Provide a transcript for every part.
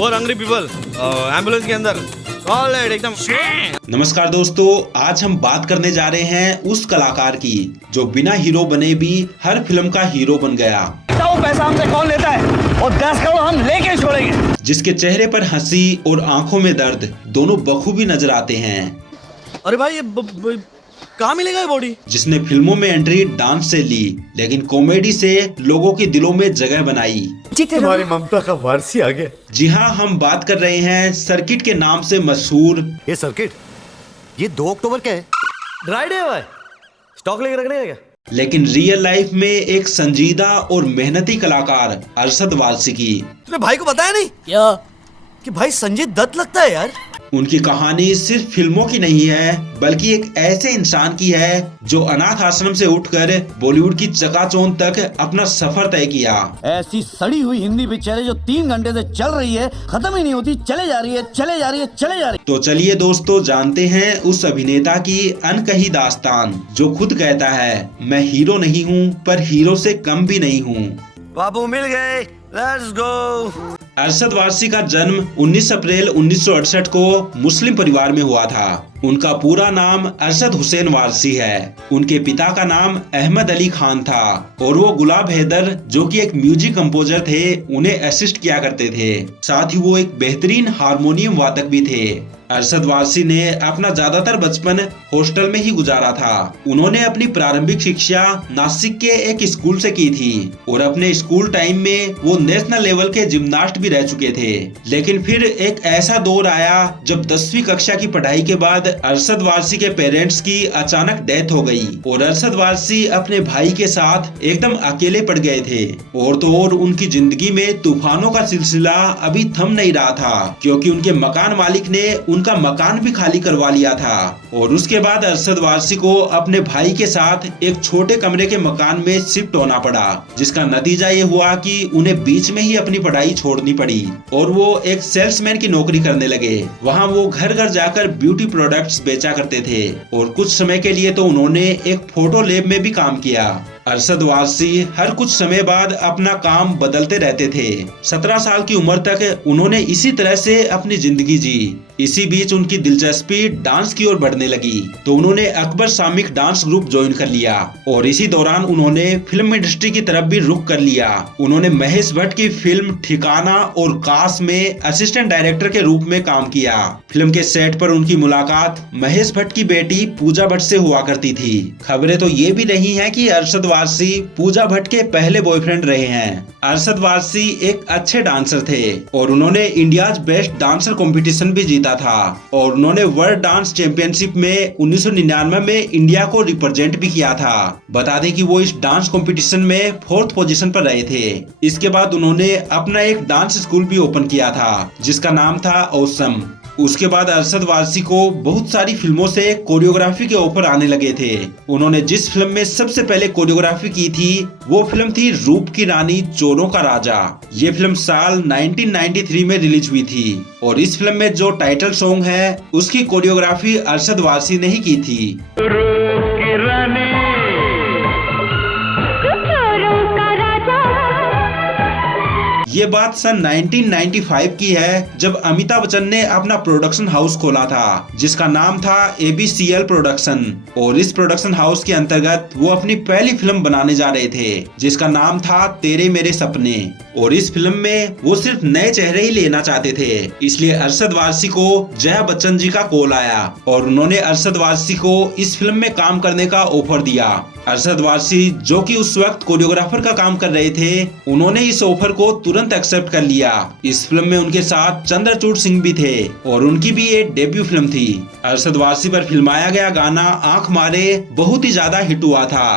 और hungry people ambulance के अंदर ऑलराइट एकदम। नमस्कार दोस्तों, आज हम बात करने जा रहे हैं उस कलाकार की जो बिना हीरो बने भी हर फिल्म का हीरो बन गया। वो पैसा हमसे कौन लेता है और 10 करोड़ हम लेके छोड़ेंगे। जिसके चेहरे पर हंसी और आंखों में दर्द दोनों बखूबी नजर आते हैं। अरे भाई ये कहाँ मिलेगा ये बॉडी? जिसने फिल्मों में एंट्री डांस से ली, लेकिन कॉमेडी से लोगों के दिलों में जगह बनाई। तुम्हारी ममता का वारसी आ गया। जी हाँ, हम बात कर रहे हैं सर्किट के नाम से मशहूर। ये सर्किट, ये 2 अक्टूबर का है। ड्राई डे है भाई, स्टॉक लेके रखने का क्या? लेकिन रियल लाइफ में एक संजीदा और मेहनती कलाकार अरशद वारसी की। तूने भाई को बताया नहीं क्या कि भाई संजय दत्त लगता है यार? उनकी कहानी सिर्फ फिल्मों की नहीं है, बल्कि एक ऐसे इंसान की है जो अनाथ आश्रम से उठकर बॉलीवुड की चकाचौंध तक अपना सफर तय किया। ऐसी सड़ी हुई हिंदी पिक्चर है जो 3 घंटे से चल रही है, खत्म ही नहीं होती, चले जा रही है, चले जा रही है, चले जा रही है। तो चलिए दोस्तों, जानते हैं उस अभिनेता की अनकही दास्तान जो खुद कहता है, मैं हीरो नहीं हूँ पर हीरो से कम भी नहीं हूँ। बाबू मिल गए, लेट्स गो। अरशद वारसी का जन्म 19 अप्रैल 1968 को मुस्लिम परिवार में हुआ था। उनका पूरा नाम अरशद हुसैन वारसी है। उनके पिता का नाम अहमद अली खान था और वो गुलाब हैदर, जो कि एक म्यूजिक कंपोजर थे, उन्हें असिस्ट किया करते थे। साथ ही वो एक बेहतरीन हारमोनियम वादक भी थे। अरशद वारसी ने अपना ज्यादातर बचपन हॉस्टल में ही गुजारा था। उन्होंने अपनी प्रारंभिक शिक्षा नासिक के एक स्कूल से की थी और अपने स्कूल टाइम में वो नेशनल लेवल के जिम्नास्ट भी रह चुके थे। लेकिन फिर एक ऐसा दौर आया जब 10वीं कक्षा की पढ़ाई के बाद अरशद वारसी के पेरेंट्स की अचानक डेथ हो गई और अरशद वारसी अपने भाई के साथ एकदम अकेले पड़ गए थे। और तो और उनकी जिंदगी में तूफानों का सिलसिला अभी थम नहीं रहा था, क्योंकि उनके मकान मालिक ने उनका मकान भी खाली करवा लिया था। और उसके बाद अरशद वारसी को अपने भाई के साथ एक छोटे कमरे के मकान में शिफ्ट होना पड़ा, जिसका नतीजा ये हुआ कि उन्हें बीच में ही अपनी पढ़ाई छोड़नी पड़ी और वो एक सेल्समैन की नौकरी करने लगे। वहाँ वो घर घर जाकर ब्यूटी प्रोडक्ट्स बेचा करते थे और कुछ समय के लिए तो उन्होंने एक फोटो लैब में भी काम किया। अरशद वारसी हर कुछ समय बाद अपना काम बदलते रहते थे। 17 साल की उम्र तक उन्होंने इसी तरह से अपनी जिंदगी जी। इसी बीच उनकी दिलचस्पी डांस की ओर बढ़ने लगी, तो उन्होंने Akbar Samik dance group join कर लिया और इसी दौरान उन्होंने फिल्म इंडस्ट्री की तरफ भी रुख कर लिया। उन्होंने महेश भट्ट की फिल्म ठिकाना और काश में असिस्टेंट डायरेक्टर के रूप में काम किया। फिल्म के सेट पर उनकी मुलाकात महेश भट्ट की बेटी पूजा भट्ट से हुआ करती थी। खबरें तो ये भी रही हैं कि अरशद वारसी पूजा भट्ट के पहले बॉयफ्रेंड रहे हैं। अरशद वारसी एक अच्छे डांसर थे और उन्होंने इंडियाज बेस्ट डांसर कंपटीशन भी जीता था और उन्होंने वर्ल्ड डांस चैंपियनशिप में 1999 में इंडिया को रिप्रेजेंट भी किया था। बता दें कि वो इस डांस कंपटीशन में 4th पोजीशन पर रहे थे। इसके बाद उन्होंने अपना एक डांस स्कूल भी ओपन किया था, जिसका नाम था ऑसम। उसके बाद अरशद वारसी को बहुत सारी फिल्मों से कोरियोग्राफी के ऑफर आने लगे थे। उन्होंने जिस फिल्म में सबसे पहले कोरियोग्राफी की थी वो फिल्म थी रूप की रानी चोरों का राजा। ये फिल्म साल 1993 में रिलीज हुई थी और इस फिल्म में जो टाइटल सॉन्ग है उसकी कोरियोग्राफी अरशद वारसी ने ही की थी। ये बात सन 1995 की है, जब अमिताभ बच्चन ने अपना प्रोडक्शन हाउस खोला था जिसका नाम था ABCL प्रोडक्शन और इस प्रोडक्शन हाउस के अंतर्गत वो अपनी पहली फिल्म बनाने जा रहे थे जिसका नाम था तेरे मेरे सपने। और इस फिल्म में वो सिर्फ नए चेहरे ही लेना चाहते थे, इसलिए अरशद वारसी को जया बच्चन जी का कॉल आया और उन्होंने अरशद वारसी को इस फिल्म में काम करने का ऑफर दिया। अरशद वारसी, जो कि उस वक्त कोरियोग्राफर का काम कर रहे थे, उन्होंने इस ऑफर को तुरंत एक्सेप्ट कर लिया। इस फिल्म में उनके साथ चंद्रचूड़ सिंह भी थे और उनकी भी एक डेब्यू फिल्म थी। अरशद वारसी पर फिल्माया गया गाना आंख मारे बहुत ही ज्यादा हिट हुआ था।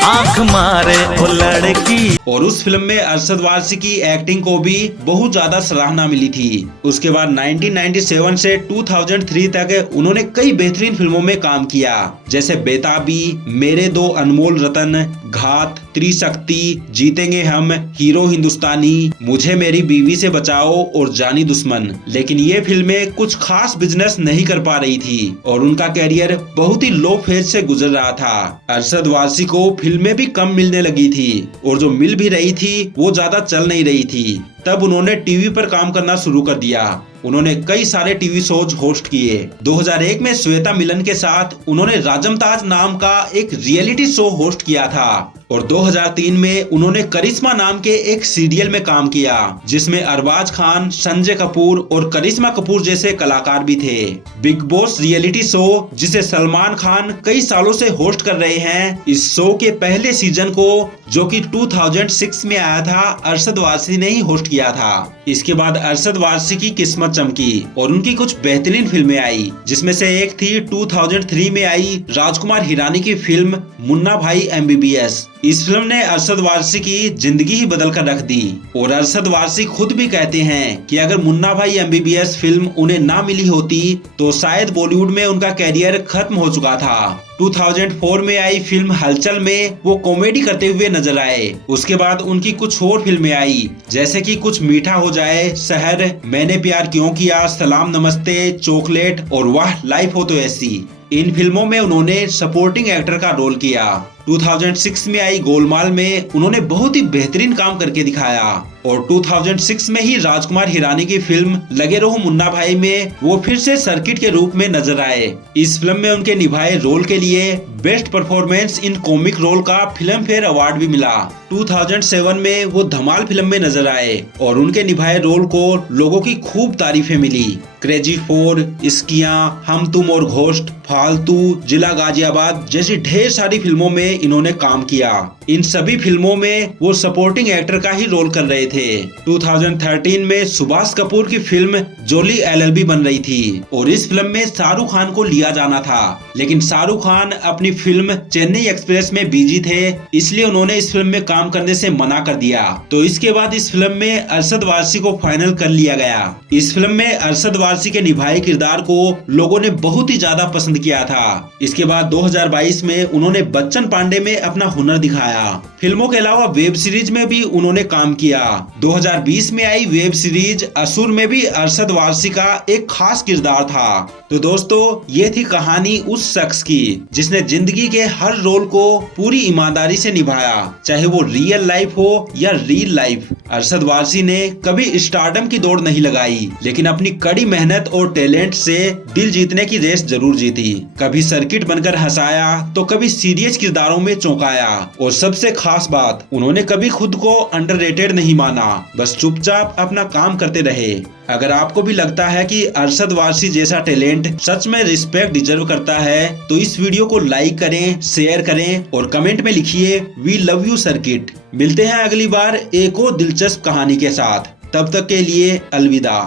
आंख मारे ओ लड़की। और उस फिल्म में अरशद वारसी की एक्टिंग को भी बहुत ज्यादा सराहना मिली थी। उसके बाद 1997 से 2003 तक उन्होंने कई बेहतरीन फिल्मों में काम किया, जैसे बेताबी, मेरे दो अनमोल रतन, घात, त्रिशक्ति, जीतेंगे हम, हीरो हिंदुस्तानी, मुझे मेरी बीवी से बचाओ और जानी दुश्मन। लेकिन ये फिल्में कुछ खास बिजनेस नहीं कर पा रही थी और उनका कैरियर बहुत ही लो फेज से गुजर रहा था। अरशद वारसी को फिल्में भी कम मिलने लगी थी और जो मिल भी रही थी वो ज्यादा चल नहीं रही थी। तब उन्होंने टीवी पर काम करना शुरू कर दिया। उन्होंने कई सारे टीवी शोज होस्ट किए। 2001 में श्वेता मिलन के साथ उन्होंने राजमताज नाम का एक रियलिटी शो होस्ट किया था और 2003 में उन्होंने करिश्मा नाम के एक सीरियल में काम किया जिसमें अरबाज खान, संजय कपूर और करिश्मा कपूर जैसे कलाकार भी थे। बिग बॉस रियलिटी शो जिसे सलमान खान कई सालों से होस्ट कर रहे हैं, इस शो के पहले सीजन को जो कि 2006 में आया था, अरशद वारसी ने ही होस्ट किया था। इसके बाद अरशद वारसी की किस्मत चमकी और उनकी कुछ बेहतरीन फिल्में आई, जिसमें से एक थी 2003 में आई राजकुमार हिरानी की फिल्म मुन्ना भाई MBBS। इस फिल्म ने अरशद वारसी की जिंदगी ही बदल कर रख दी और अरशद वारसी खुद भी कहते हैं कि अगर मुन्ना भाई MBBS फिल्म उन्हें ना मिली होती तो शायद बॉलीवुड में उनका कैरियर खत्म हो चुका था। 2004 में आई फिल्म हलचल में वो कॉमेडी करते हुए नजर आए। उसके बाद उनकी कुछ और फिल्में आई जैसे कि कुछ मीठा हो जाए, शहर, मैंने प्यार क्यों किया, सलाम नमस्ते, चॉकलेट और वाह लाइफ हो तो ऐसी। इन फिल्मों में उन्होंने सपोर्टिंग एक्टर का रोल किया। 2006 में आई गोलमाल में उन्होंने बहुत ही बेहतरीन काम करके दिखाया और 2006 में ही राजकुमार हिरानी की फिल्म लगे रहो मुन्ना भाई में वो फिर से सर्किट के रूप में नजर आए। इस फिल्म में उनके निभाए रोल के लिए best performance in comic role का फिल्म फेयर अवार्ड भी मिला। 2007 में वो धमाल फिल्म में नजर आए और उनके निभाए रोल को लोगों की खूब तारीफें मिली। क्रेजी 4, इश्कियां, हम तुम और घोस्ट, फालतू, जिला गाजियाबाद जैसी ढेर सारी फिल्मों में इन्होंने काम किया। इन सभी फिल्मों में वो सपोर्टिंग एक्टर का ही रोल कर रहे थे। 2013 में सुभाष कपूर की फिल्म जोली LLB बन रही थी और इस फिल्म में शाहरुख खान को लिया जाना था, लेकिन शाहरुख खान अपनी फिल्म चेन्नई एक्सप्रेस में बिजी थे, इसलिए उन्होंने इस फिल्म में काम करने से मना कर दिया। तो इसके बाद इस फिल्म में अरशद वारसी को फाइनल कर लिया गया। इस फिल्म में अरशद वारसी के निभाए किरदार को लोगों ने बहुत ही ज्यादा पसंद किया था। इसके बाद 2022 में उन्होंने बच्चन पांडे में अपना हुनर दिखाया। फिल्मों के अलावा वेब सीरीज में भी उन्होंने काम किया। 2020 में आई वेब सीरीज असुर में भी अरशद वारसी का एक खास किरदार था। तो दोस्तों, ये थी कहानी उस शख्स की जिसने जिंदगी के हर रोल को पूरी ईमानदारी से निभाया, चाहे वो रियल लाइफ हो या रील लाइफ। अरशद वारसी ने कभी स्टारडम की दौड़ नहीं लगाई, लेकिन अपनी कड़ी मेहनत और टैलेंट से दिल जीतने की रेस जरूर जीती। कभी सर्किट बनकर हंसाया तो कभी सीरियस किरदारों में चौंकाया और सबसे खास बात, उन्होंने कभी खुद को अंडररेटेड नहीं माना, बस चुपचाप अपना काम करते रहे। अगर आपको भी लगता है कि अरशद वारसी जैसा टैलेंट सच में रिस्पेक्ट डिजर्व करता है तो इस वीडियो को लाइक करें, शेयर करें और कमेंट में लिखिए वी लव यू सर्किट। मिलते हैं अगली बार एक और दिलचस्प कहानी के साथ। तब तक के लिए अलविदा।